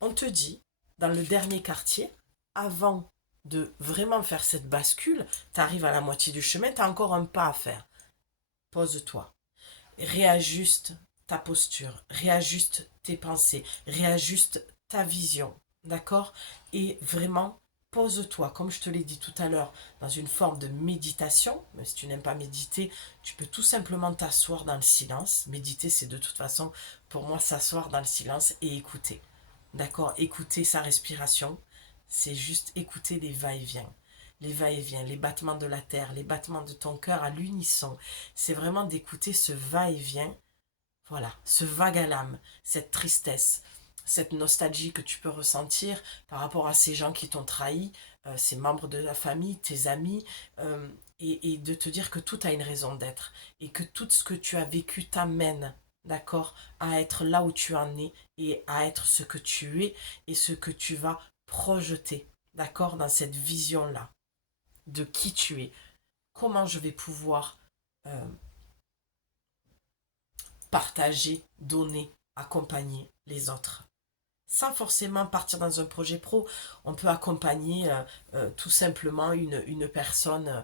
on te dit, dans le dernier quartier, avant de vraiment faire cette bascule, tu arrives à la moitié du chemin, tu as encore un pas à faire. Pose-toi. Réajuste ta posture, réajuste tes pensées, réajuste ta vision, d'accord? Et vraiment, pose-toi, comme je te l'ai dit tout à l'heure, dans une forme de méditation. Même si tu n'aimes pas méditer, tu peux tout simplement t'asseoir dans le silence. Méditer, c'est de toute façon, pour moi, s'asseoir dans le silence et écouter. D'accord? Écouter sa respiration, c'est juste écouter les va-et-vient. Les va-et-vient, les battements de la terre, les battements de ton cœur à l'unisson. C'est vraiment d'écouter ce va-et-vient, voilà, ce vague à l'âme, cette tristesse, cette nostalgie que tu peux ressentir par rapport à ces gens qui t'ont trahi, ces membres de la famille, tes amis, et de te dire que tout a une raison d'être et que tout ce que tu as vécu t'amène, d'accord, à être là où tu en es et à être ce que tu es et ce que tu vas projeter, d'accord, dans cette vision-là de qui tu es, comment je vais pouvoir euh, partager, donner, accompagner les autres. sans forcément partir dans un projet pro. On peut accompagner tout simplement une personne.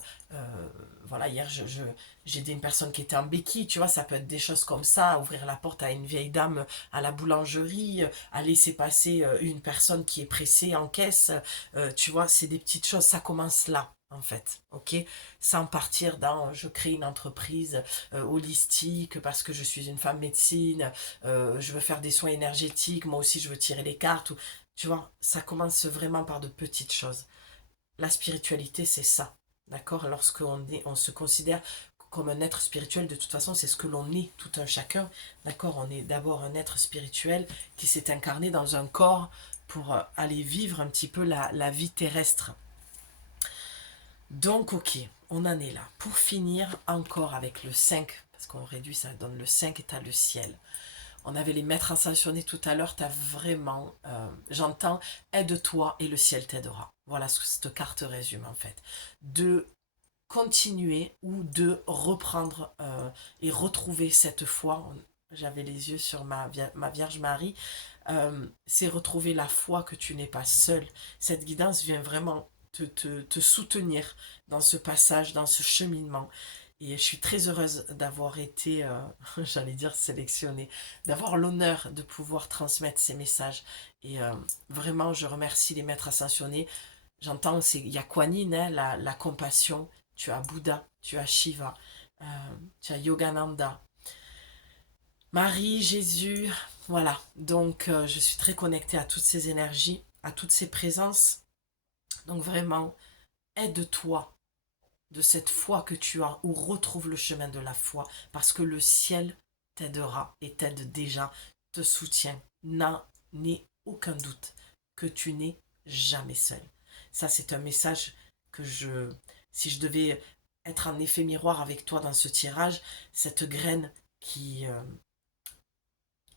Voilà, hier, j'ai aidé une personne qui était en béquille, tu vois, ça peut être des choses comme ça, ouvrir la porte à une vieille dame à la boulangerie, à laisser passer une personne qui est pressée en caisse, tu vois, c'est des petites choses, ça commence là. En fait, ok, sans partir dans je crée une entreprise holistique parce que je suis une femme médecine, je veux faire des soins énergétiques, moi aussi je veux tirer les cartes, ou, tu vois, ça commence vraiment par de petites choses. La spiritualité, c'est ça, d'accord? On se considère comme un être spirituel, de toute façon, c'est ce que l'on est, tout un chacun, d'accord? On est d'abord un être spirituel qui s'est incarné dans un corps pour aller vivre un petit peu la vie terrestre. Donc, ok, on en est là. Pour finir, encore avec le 5, parce qu'on réduit, ça donne le 5 et t'as le ciel. On avait les maîtres ascensionnés tout à l'heure, t'as vraiment, j'entends, aide-toi et le ciel t'aidera. Voilà ce que cette carte résume en fait. De continuer ou de reprendre et retrouver cette foi. J'avais les yeux sur ma Vierge Marie. C'est retrouver la foi que tu n'es pas seul. Cette guidance vient vraiment te soutenir dans ce passage, dans ce cheminement. Et je suis très heureuse d'avoir été, j'allais dire sélectionnée, d'avoir l'honneur de pouvoir transmettre ces messages. Et vraiment, je remercie les maîtres ascensionnés. J'entends, il y a Kuan Yin, hein, la compassion. Tu as Bouddha, tu as Shiva, tu as Yogananda, Marie, Jésus. Voilà, donc je suis très connectée à toutes ces énergies, à toutes ces présences. Donc vraiment, aide-toi de cette foi que tu as ou retrouve le chemin de la foi parce que le ciel t'aidera et t'aide déjà, te soutient. N'aie aucun doute que tu n'es jamais seul. Ça, c'est un message que si je devais être un effet miroir avec toi dans ce tirage, cette graine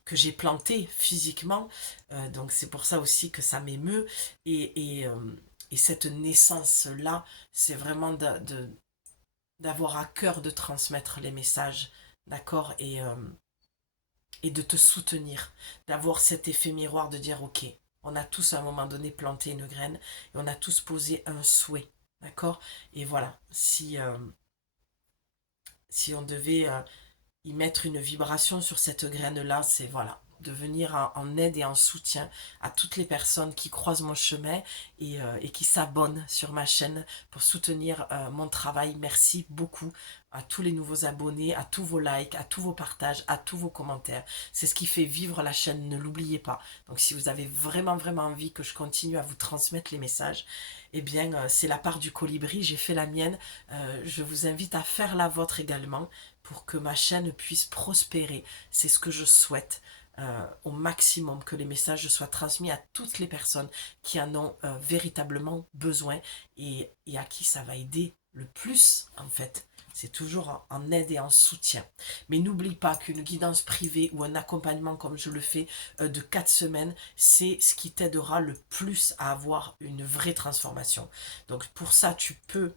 que j'ai plantée physiquement, donc c'est pour ça aussi que ça m'émeut, et cette naissance-là, c'est vraiment d'avoir à cœur de transmettre les messages, d'accord, et de te soutenir, d'avoir cet effet miroir de dire, ok, on a tous à un moment donné planté une graine, et on a tous posé un souhait, d'accord, et voilà, si on devait y mettre une vibration sur cette graine-là, c'est voilà, de venir en aide et en soutien à toutes les personnes qui croisent mon chemin et qui s'abonnent sur ma chaîne pour soutenir mon travail. Merci beaucoup à tous les nouveaux abonnés, à tous vos likes, à tous vos partages, à tous vos commentaires. C'est ce qui fait vivre la chaîne, ne l'oubliez pas. Donc si vous avez vraiment envie que je continue à vous transmettre les messages, eh bien c'est la part du colibri, j'ai fait la mienne. Je vous invite à faire la vôtre également pour que ma chaîne puisse prospérer. C'est ce que je souhaite au maximum, que les messages soient transmis à toutes les personnes qui en ont véritablement besoin et à qui ça va aider le plus en fait. C'est toujours en aide et en soutien. Mais n'oublie pas qu'une guidance privée ou un accompagnement comme je le fais de 4 semaines, c'est ce qui t'aidera le plus à avoir une vraie transformation. Donc pour ça, tu peux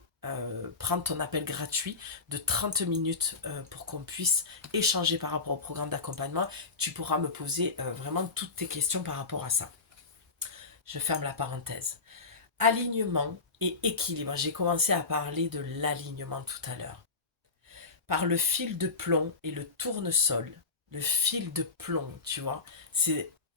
prendre ton appel gratuit de 30 minutes pour qu'on puisse échanger par rapport au programme d'accompagnement. Tu pourras me poser vraiment toutes tes questions par rapport à ça. Je ferme la parenthèse. Alignement et équilibre. J'ai commencé à parler de l'alignement tout à l'heure. Par le fil de plomb et le tournesol. Le fil de plomb, tu vois,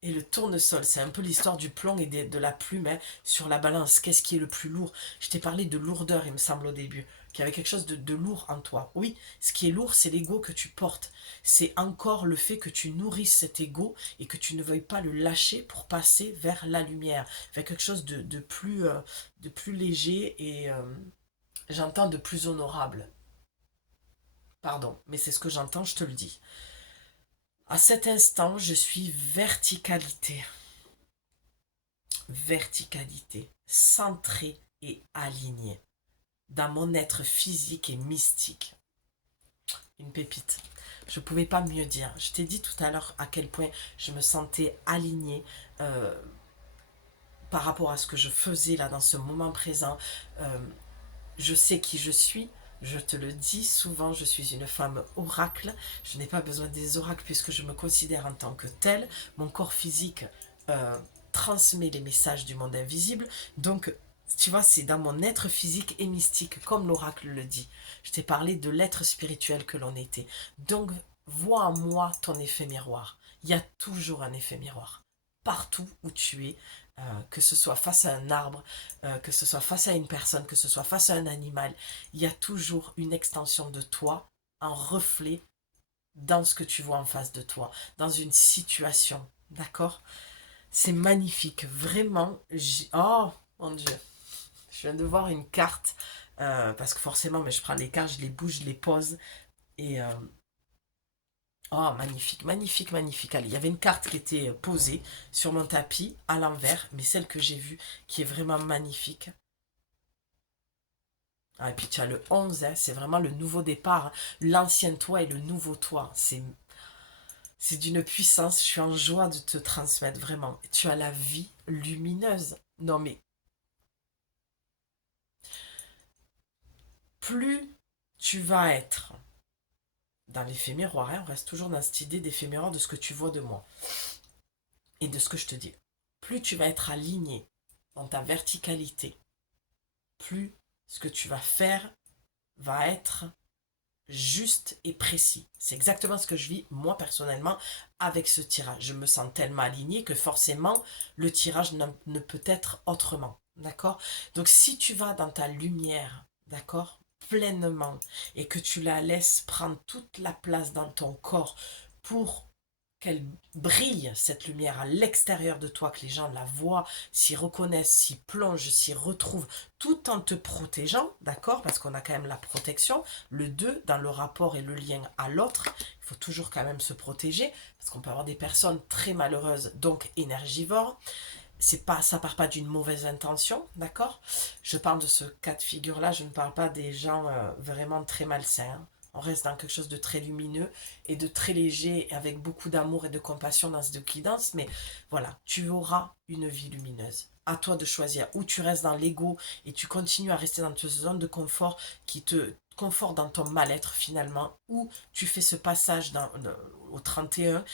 et le tournesol, c'est un peu l'histoire du plomb et de la plume hein, sur la balance. Qu'est-ce qui est le plus lourd? Je t'ai parlé de lourdeur, il me semble, au début. Qu'il y avait quelque chose de lourd en toi. Oui, ce qui est lourd, c'est l'ego que tu portes. C'est encore le fait que tu nourrisses cet ego et que tu ne veuilles pas le lâcher pour passer vers la lumière. Vers quelque chose de plus léger et, j'entends, de plus honorable. Pardon, mais c'est ce que j'entends, je te le dis. À cet instant, je suis verticalité. Verticalité, centrée et alignée dans mon être physique et mystique. Une pépite. Je ne pouvais pas mieux dire. Je t'ai dit tout à l'heure à quel point je me sentais alignée par rapport à ce que je faisais là dans ce moment présent. Je sais qui je suis. Je te le dis souvent, je suis une femme oracle. Je n'ai pas besoin des oracles puisque je me considère en tant que telle. Mon corps physique transmet les messages du monde invisible. Donc, tu vois, c'est dans mon être physique et mystique, comme l'oracle le dit. Je t'ai parlé de l'être spirituel que l'on était. Donc, vois en moi ton effet miroir. Il y a toujours un effet miroir. Partout où tu es, que ce soit face à un arbre, que ce soit face à une personne, que ce soit face à un animal, il y a toujours une extension de toi, un reflet dans ce que tu vois en face de toi, dans une situation. D'accord? C'est magnifique, vraiment. Oh mon Dieu, je viens de voir une carte, parce que forcément, mais je prends les cartes, je les bouge, je les pose, et oh magnifique, magnifique, magnifique. Allez, il y avait une carte qui était posée sur mon tapis à l'envers, mais celle que j'ai vue, qui est vraiment magnifique. Ah, et puis tu as le 11, hein, c'est vraiment le nouveau départ, hein. L'ancien toi et le nouveau toi, c'est d'une puissance, je suis en joie de te transmettre, vraiment. Tu as la vie lumineuse. Non mais, plus tu vas être dans l'effet miroir, hein, on reste toujours dans cette idée d'effet miroir de ce que tu vois de moi et de ce que je te dis. Plus tu vas être aligné dans ta verticalité, plus ce que tu vas faire va être juste et précis. C'est exactement ce que je vis moi personnellement avec ce tirage. Je me sens tellement alignée que forcément le tirage ne peut être autrement. D'accord? Donc si tu vas dans ta lumière, d'accord, pleinement, et que tu la laisses prendre toute la place dans ton corps pour qu'elle brille, cette lumière, à l'extérieur de toi, que les gens la voient, s'y reconnaissent, s'y plongent, s'y retrouvent, tout en te protégeant, d'accord? Parce qu'on a quand même la protection, le 2 dans le rapport et le lien à l'autre, il faut toujours quand même se protéger, parce qu'on peut avoir des personnes très malheureuses, donc énergivores. C'est pas, ça part pas d'une mauvaise intention, d'accord? Je parle de ce cas de figure-là, je ne parle pas des gens vraiment très malsains, hein. On reste dans quelque chose de très lumineux et de très léger, avec beaucoup d'amour et de compassion dans ce guidance. Mais voilà, tu auras une vie lumineuse. À toi de choisir. Ou tu restes dans l'ego et tu continues à rester dans ta zone de confort qui te conforte dans ton mal-être finalement. Ou tu fais ce passage au 31,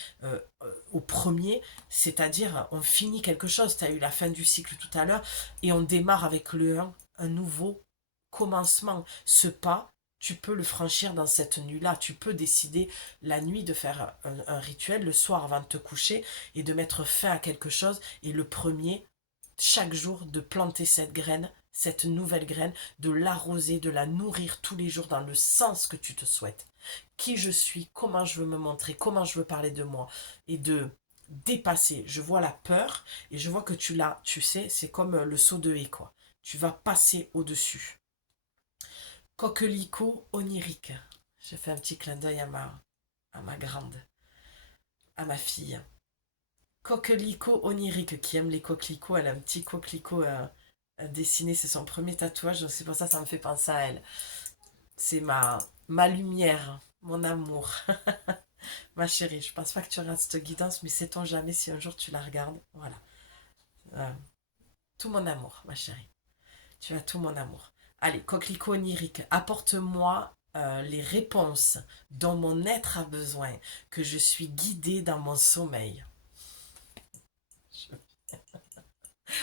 au premier, c'est-à-dire on finit quelque chose. Tu as eu la fin du cycle tout à l'heure et on démarre avec le un nouveau commencement. Ce pas, tu peux le franchir dans cette nuit-là. Tu peux décider la nuit de faire un rituel, le soir avant de te coucher, et de mettre fin à quelque chose. Et le premier, chaque jour, de planter cette graine, cette nouvelle graine, de l'arroser, de la nourrir tous les jours dans le sens que tu te souhaites. Qui je suis, comment je veux me montrer, comment je veux parler de moi. Et de dépasser. Je vois la peur et je vois que tu l'as, tu sais, c'est comme le saut de haie, quoi. Tu vas passer au-dessus. Coquelicot onirique. Je fais un petit clin d'œil à ma grande, à ma fille. Coquelicot onirique, qui aime les coquelicots. Elle a un petit coquelicot dessiné, c'est son premier tatouage, c'est pour ça que ça me fait penser à elle. C'est ma lumière, mon amour. Ma chérie, je pense pas que tu regardes cette guidance, mais sait-on jamais si un jour tu la regardes. Voilà. Euh, tout mon amour, ma chérie. Tu as tout mon amour. Allez, coquelicot onirique, apporte-moi les réponses dont mon être a besoin, que je suis guidée dans mon sommeil.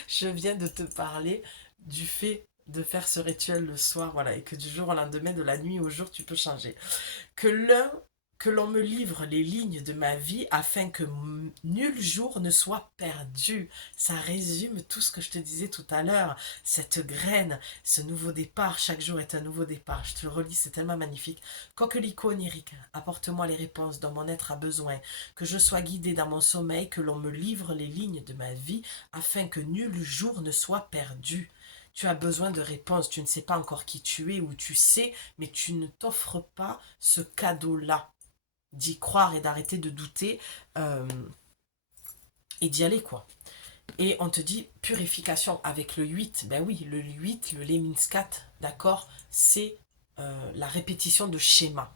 Je viens de te parler du fait de faire ce rituel le soir, voilà, et que du jour au lendemain, de la nuit au jour, tu peux changer. Que l'on me livre les lignes de ma vie afin que nul jour ne soit perdu. Ça résume tout ce que je te disais tout à l'heure. Cette graine, ce nouveau départ, chaque jour est un nouveau départ. Je te le relis, c'est tellement magnifique. Coquelicot onirique, apporte-moi les réponses dont mon être a besoin. Que je sois guidée dans mon sommeil, que l'on me livre les lignes de ma vie afin que nul jour ne soit perdu. Tu as besoin de réponses, tu ne sais pas encore qui tu es ou tu sais, mais tu ne t'offres pas ce cadeau-là d'y croire et d'arrêter de douter et d'y aller, quoi. Et on te dit purification avec le 8. Ben oui, le 8, le Lemniscat, d'accord, c'est la répétition de schémas.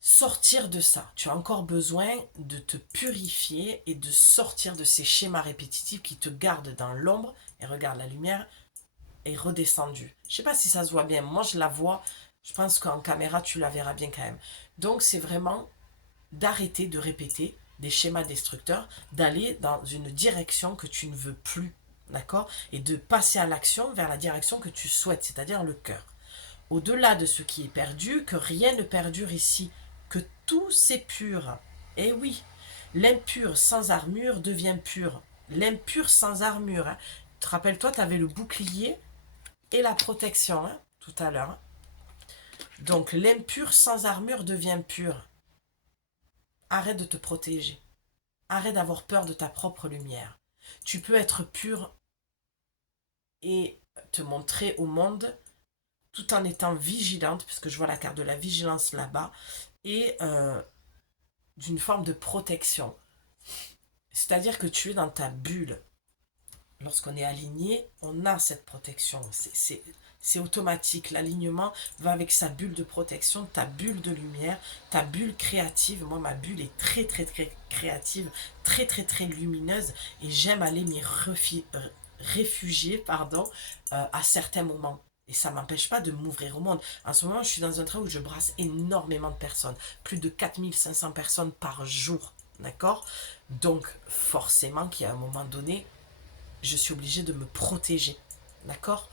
Sortir de ça. Tu as encore besoin de te purifier et de sortir de ces schémas répétitifs qui te gardent dans l'ombre. Et regarde, la lumière est redescendue. Je sais pas si ça se voit bien. Moi, je la vois. Je pense qu'en caméra, tu la verras bien quand même. Donc, c'est vraiment d'arrêter de répéter des schémas destructeurs, d'aller dans une direction que tu ne veux plus, d'accord? Et de passer à l'action vers la direction que tu souhaites, c'est-à-dire le cœur. Au-delà de ce qui est perdu, que rien ne perdure ici, que tout s'épure. Eh oui, l'impur sans armure devient pur. L'impur sans armure. Hein. Te rappelle-toi, tu avais le bouclier et la protection hein, tout à l'heure. Hein. Donc l'impur sans armure devient pur. Arrête de te protéger. Arrête d'avoir peur de ta propre lumière. Tu peux être pur et te montrer au monde tout en étant vigilante, puisque je vois la carte de la vigilance là-bas, et d'une forme de protection. C'est-à-dire que tu es dans ta bulle. Lorsqu'on est aligné, on a cette protection. C'est automatique. L'alignement va avec sa bulle de protection, ta bulle de lumière, ta bulle créative. Moi, ma bulle est très, très, très créative, très, très, très lumineuse. Et j'aime aller m'y réfugier à certains moments. Et ça ne m'empêche pas de m'ouvrir au monde. En ce moment, je suis dans un train où je brasse énormément de personnes. Plus de 4500 personnes par jour. D'accord? Donc, forcément qu'à un moment donné, je suis obligée de me protéger. D'accord?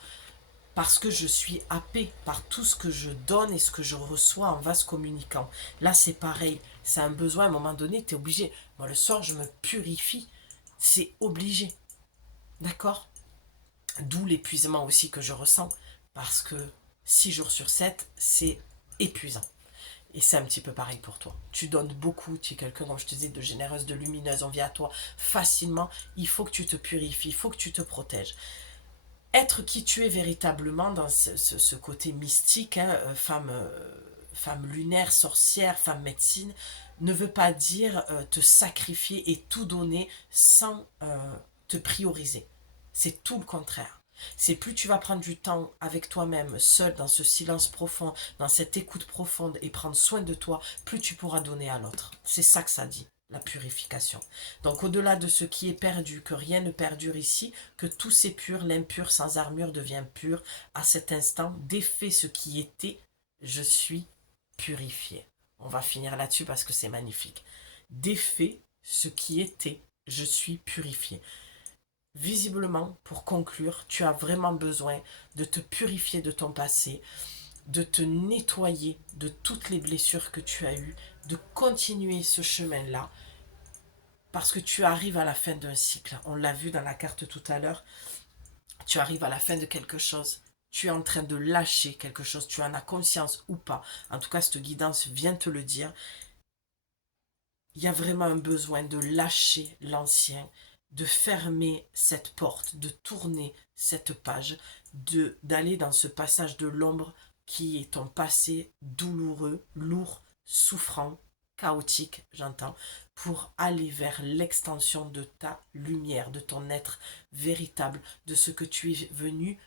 Parce que je suis happée par tout ce que je donne et ce que je reçois en vase communicant. Là, c'est pareil. C'est un besoin, à un moment donné, tu es obligé. Moi, le soir, je me purifie. C'est obligé. D'accord? D'où l'épuisement aussi que je ressens. Parce que 6 jours sur 7, c'est épuisant. Et c'est un petit peu pareil pour toi. Tu donnes beaucoup, tu es quelqu'un, comme je te disais, de généreuse, de lumineuse, on vient à toi facilement. Il faut que tu te purifies, il faut que tu te protèges. Être qui tu es véritablement dans ce côté mystique, hein, femme lunaire, sorcière, femme médecine, ne veut pas dire te sacrifier et tout donner sans te prioriser. C'est tout le contraire. C'est plus tu vas prendre du temps avec toi-même, seul, dans ce silence profond, dans cette écoute profonde et prendre soin de toi, plus tu pourras donner à l'autre. C'est ça que ça dit, la purification. Donc au-delà de ce qui est perdu, que rien ne perdure ici, que tout s'épure, l'impur sans armure devient pur. À cet instant, défait ce qui était, je suis purifié. On va finir là-dessus parce que c'est magnifique. Défait ce qui était, je suis purifié. Visiblement, pour conclure, tu as vraiment besoin de te purifier de ton passé, de te nettoyer de toutes les blessures que tu as eues, de continuer ce chemin-là, parce que tu arrives à la fin d'un cycle. On l'a vu dans la carte tout à l'heure, tu arrives à la fin de quelque chose. Tu es en train de lâcher quelque chose, tu en as conscience ou pas. En tout cas, cette guidance vient te le dire. Il y a vraiment un besoin de lâcher l'ancien, de fermer cette porte, de tourner cette page, d'aller dans ce passage de l'ombre qui est ton passé douloureux, lourd, souffrant, chaotique, j'entends, pour aller vers l'extension de ta lumière, de ton être véritable, de ce que tu es venu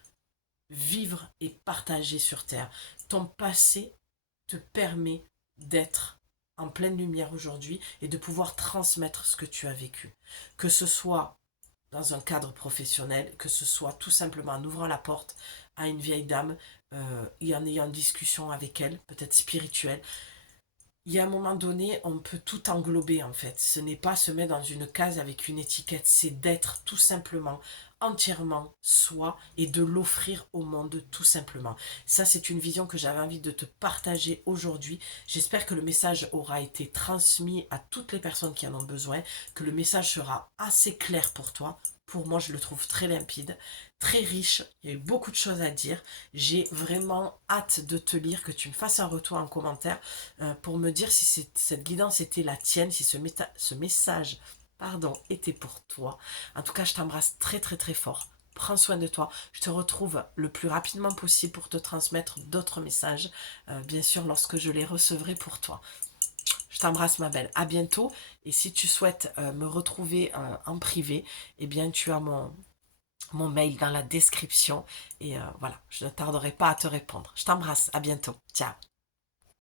vivre et partager sur Terre. Ton passé te permet d'être en pleine lumière aujourd'hui et de pouvoir transmettre ce que tu as vécu. Que ce soit dans un cadre professionnel, que ce soit tout simplement en ouvrant la porte à une vieille dame et en ayant une discussion avec elle, peut-être spirituelle. Il y a un moment donné, on peut tout englober en fait. Ce n'est pas se mettre dans une case avec une étiquette, c'est d'être tout simplement entièrement soi et de l'offrir au monde tout simplement. Ça, c'est une vision que j'avais envie de te partager aujourd'hui. J'espère que le message aura été transmis à toutes les personnes qui en ont besoin, que le message sera assez clair pour toi. Pour moi, je le trouve très limpide, très riche. Il y a eu beaucoup de choses à dire. J'ai vraiment hâte de te lire, que tu me fasses un retour en commentaire pour me dire si cette guidance était la tienne, si ce message était pour toi. En tout cas, je t'embrasse très très très fort. Prends soin de toi. Je te retrouve le plus rapidement possible pour te transmettre d'autres messages, bien sûr lorsque je les recevrai pour toi. Je t'embrasse ma belle, à bientôt. Et si tu souhaites me retrouver en privé, eh bien tu as mon mail dans la description. Et voilà, je ne tarderai pas à te répondre. Je t'embrasse, à bientôt. Ciao.